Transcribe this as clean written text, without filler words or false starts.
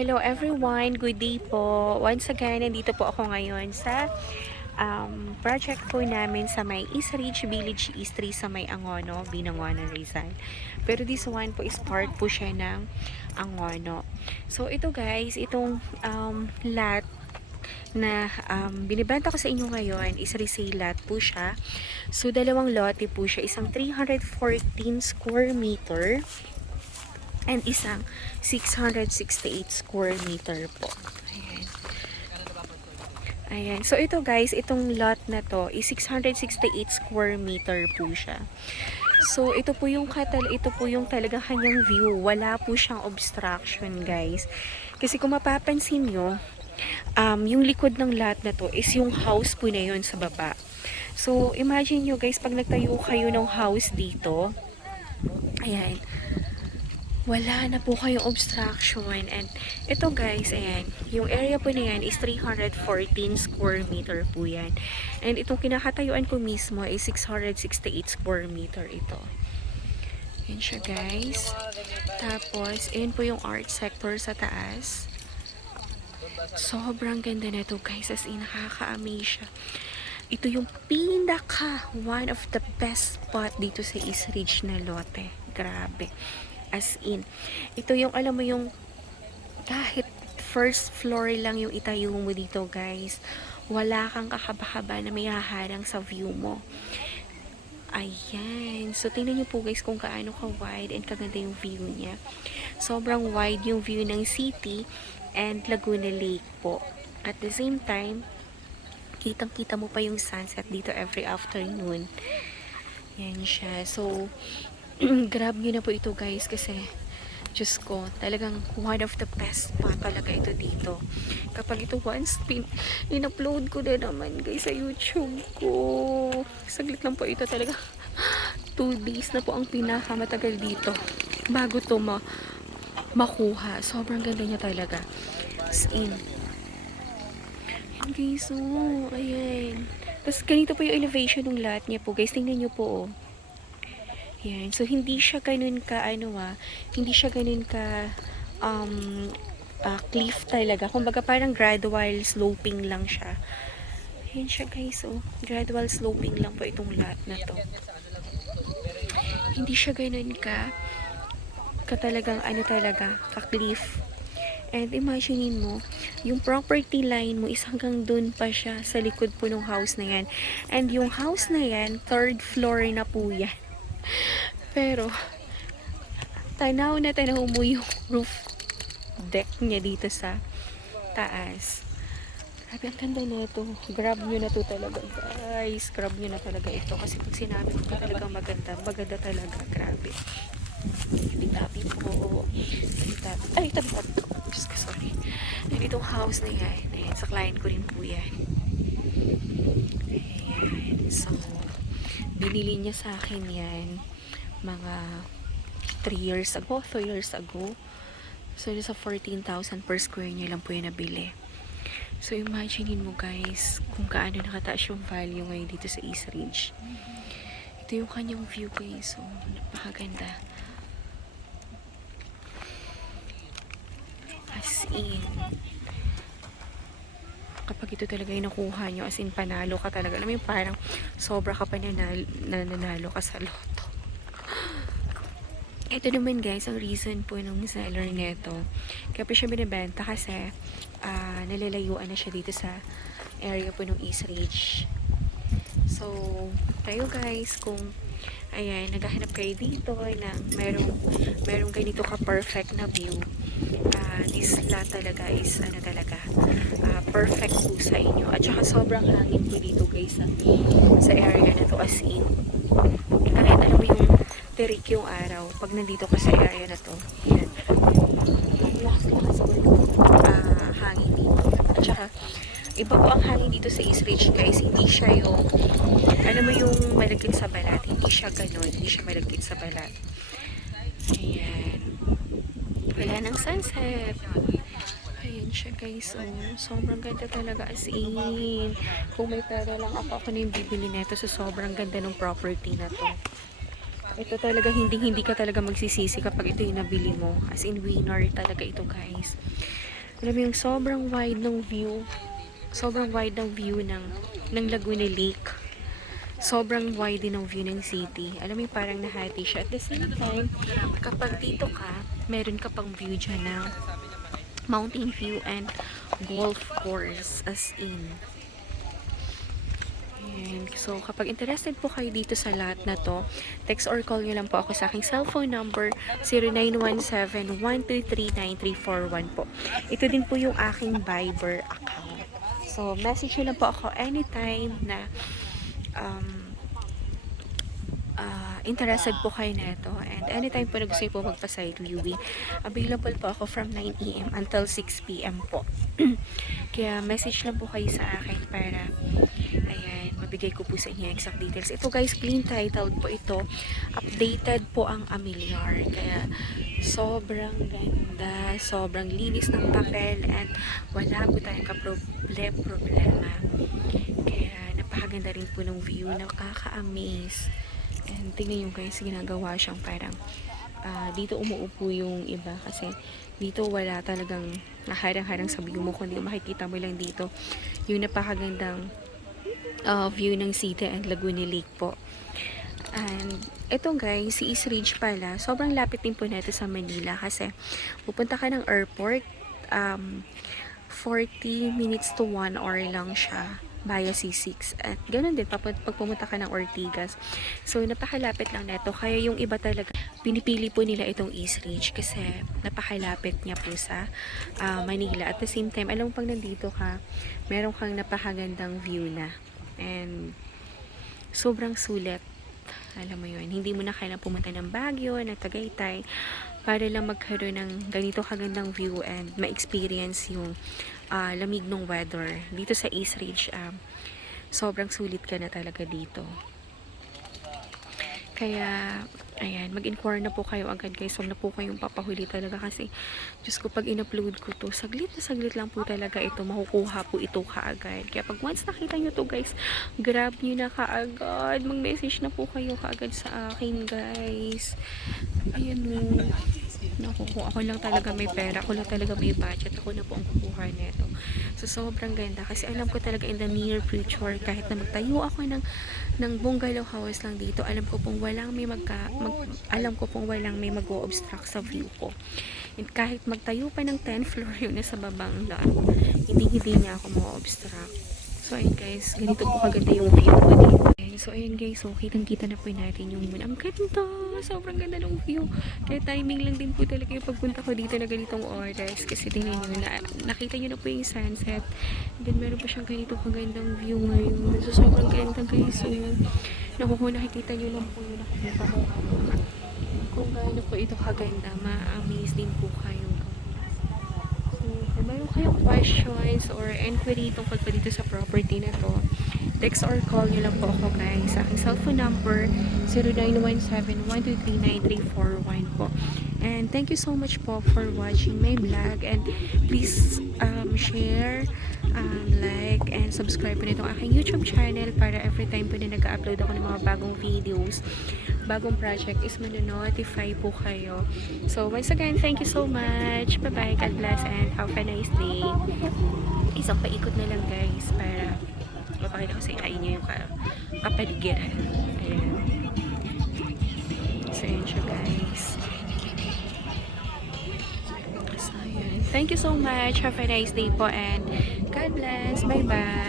Hello everyone, good day po. Once again, nandito po ako ngayon sa project po namin sa may East Ridge Village East 3 sa may Angono, Binangonan, Rizal. Pero this one po is part po siya ng Angono. So ito guys, itong lot na binibenta ko sa inyo ngayon is resale lot po siya. So dalawang lote po siya, isang 314 square meter and isang 668 square meter po. Ayan. Ayan. So ito guys, itong lot na to is 668 square meter po siya. So ito po yung talagang kanyang view. Wala po siyang obstruction guys. Kasi kung mapapansin nyo, yung likod ng lot na to is yung house po na yun sa baba. So imagine nyo guys, pag nagtayo kayo ng house dito, ayan, wala na po kayong obstruction. And ito guys, ayan, yung area po na yan is 314 square meter po yan. And itong kinakatayuan ko mismo is 668 square meter ito. Yan siya guys. Tapos, ayan po yung art sector sa taas. Sobrang ganda na ito guys, as in nakaka-amaze siya. Ito yung one of the best spot dito sa East Ridge na lote. Grabe. As in, ito yung alam mo yung kahit first floor lang yung itayo mo dito guys, wala kang kakaba-kaba na may haharang sa view mo. Ayan. So, tingnan nyo po guys kung kaano ka-wide and kaganda yung view niya. Sobrang wide yung view ng city and Laguna Lake po. At the same time, kitang-kita mo pa yung sunset dito every afternoon. Yan siya. So, grab nyo na po ito guys kasi Diyos ko, talagang one of the best pa talaga ito dito. Kapag ito once in-upload ko na naman guys sa YouTube ko. Saglit lang po ito talaga. 2 days na po ang pinakamatagal dito bago to makuha. Sobrang ganda niya talaga. As in. Ayan guys, oh, ayan. Tapos ganito po yung elevation ng lahat niya po guys. Tingnan nyo po, oh. Yan. So, hindi siya ganun ka, hindi siya ganun ka, cliff talaga. Kumbaga, parang gradual sloping lang siya. Yan siya, guys, oh. Gradual sloping lang po itong lot na to. Hindi siya ganun ka talagang, ka-cliff. And imaginein mo, yung property line mo is hanggang dun pa siya sa likod po ng house na yan. And yung house na yan, 3rd floor na po yan. Pero, tanaw mo yung roof deck niya dito sa taas. Grabe, ang ganda na ito. Grab nyo na to talaga, guys. Grab nyo na talaga ito. Kasi pag sinabi ko talaga maganda talaga. Grabe. Tabi po. Ay, tabi. Diyos ko, sorry. And itong house na yan. Ayan, sa client ko rin po yan. Ayan. So, binili niya sa akin yan mga 3 years ago. So, sa 14,000 per square niya lang po yung nabili. So, imaginein mo guys kung kaano nakataas yung value ngayon dito sa East Ridge. Ito yung kanyang view guys. So, napakaganda. As in, kapag ito talaga yung nakuha nyo, as in panalo ka talaga. Alam mo yung parang sobra ka pa nanalo ka sa loto. Ito naman guys, ang reason po ng seller nito. Kaya po siya binibenta kasi nalalayuan na siya dito sa area po ng East Ridge. So, kayo guys, kung ayan, naghahanap kayo dito na merong ganito ka-perfect na view, this lot talaga is perfect po sa inyo. At saka sobrang hangin po dito guys sa area na to, as in. Kahit alam mo yung tirik yung araw, pag nandito ka sa area na to, yan. Hangin dito. At saka, iba po ang hangin dito sa East Ridge guys. Hindi siya yung, alam mo yung malagkit sa balat. Hindi siya ganun. Hindi siya malagkit sa balat. Ayan. Wala ng sunset. Ayan siya guys. Oh, sobrang ganda talaga, as in. Kung may pera lang ako na yung bibili nito. So, sobrang ganda ng property na to. Ito talaga, hindi ka talaga magsisisi kapag ito yung nabili mo. As in, winner talaga ito guys. Alam mo yung sobrang wide ng view. Sobrang wide ng view ng Laguna Lake. Sobrang wide din ng view ng city. Alam mo yung parang nahati siya. At the same time, kapag dito ka, meron ka pang view dyan ng mountain view and golf course as in. Ayan. So, kapag interested po kayo dito sa lahat na to, text or call nyo lang po ako sa aking cellphone number 0917-123-9341 po. Ito din po yung aking Viber account. So, message nyo lang po ako anytime na interested po kayo na ito. And anytime po na gusto nyo po magpa-site viewing, available po ako from 9 AM until 6 PM po. Kaya message lang po kayo sa akin para ayan, mabigay ko po sa inyo exact details. Ito guys, clean titled po ito. Updated po ang Amilyar. Kaya sobrang ganda, sobrang linis ng papel and wala po tayong problema. Kaya napakaganda rin po ng view, nakaka-amaze. And tingnan nyo guys, ginagawa siyang parang dito umuupo yung iba kasi dito wala talagang naharang-harang sa view mo, kundi makikita mo lang dito yung napakagandang view ng city and Laguna Lake po. And ito guys, si East Ridge pala, sobrang lapit din po natin sa Manila kasi pupunta ka ng airport, 40 minutes to 1 hour lang siya via C6. At ganun din, pag pumunta ka ng Ortigas. So, napakalapit lang neto. Kaya yung iba talaga, pinipili po nila itong East Ridge kasi napakalapit niya po sa Manila. At the same time, alam mo pag nandito ka, meron kang napakagandang view na. And, sobrang sulit. Alam mo yun, hindi mo na kailangan pumunta ng Baguio, ng Tagaytay, para lang magkaroon ng ganito kagandang view and ma-experience yung lamig ng weather. Dito sa East Ridge, sobrang sulit ka na talaga dito. Kaya, ayan, mag-inquire na po kayo agad guys. Huwag na po kayong papahuli talaga kasi, Diyos ko, pag in-upload ko to, saglit na saglit lang po talaga ito. Makukuha po ito kaagad. Kaya pag once nakita nyo to guys, grab nyo na kaagad. Mag-message na po kayo kaagad sa akin guys. Ayan o. Naku, kung ako lang talaga may pera, ako lang talaga may budget, ako na po ang kukuha nito. So, sobrang ganda. Kasi alam ko talaga in the near future, kahit na magtayo ako ng bungalow house lang dito, alam ko pong walang may mag-o-obstruct sa view ko. And kahit magtayo pa ng 10th floor yun na sa babang lot, hindi niya ako ma-obstruct. So, ayun guys, ganito po kaganda yung view ko dito. So, ayun guys, so kitang-kita na po natin yung moon. Ang ganda! Sobrang ganda ng view. Kaya timing lang din po talaga yung pagpunta ko dito na ganitong oras. Kasi tingnan nyo, nakita nyo na po yung sunset. And then, meron pa siyang ganito kagandang view ngayon. So, sobrang ganda guys. So, nakikita nyo lang po yung nakikita ko. Kung gaano po ito kaganda, ma-amaze din po kayo. So, kung mayroon kayong questions or inquiry tungkol pa dito sa property na to, text or call nyo lang po ako guys sa aking cellphone number 0917-123-9341 po. And thank you so much po for watching my vlog and please share, like and subscribe po nitong aking YouTube channel para every time po na nag-upload ako ng mga bagong videos, bagong project is manonotify po kayo. So once again, thank you so much. Bye bye, God bless and have a nice day. Isang paikot na lang guys para mapakita ko sa inyo yung kapaligiran. Ayan. So, yun siya guys. So, yun. Thank you so much. Have a nice day po and God bless. Bye-bye.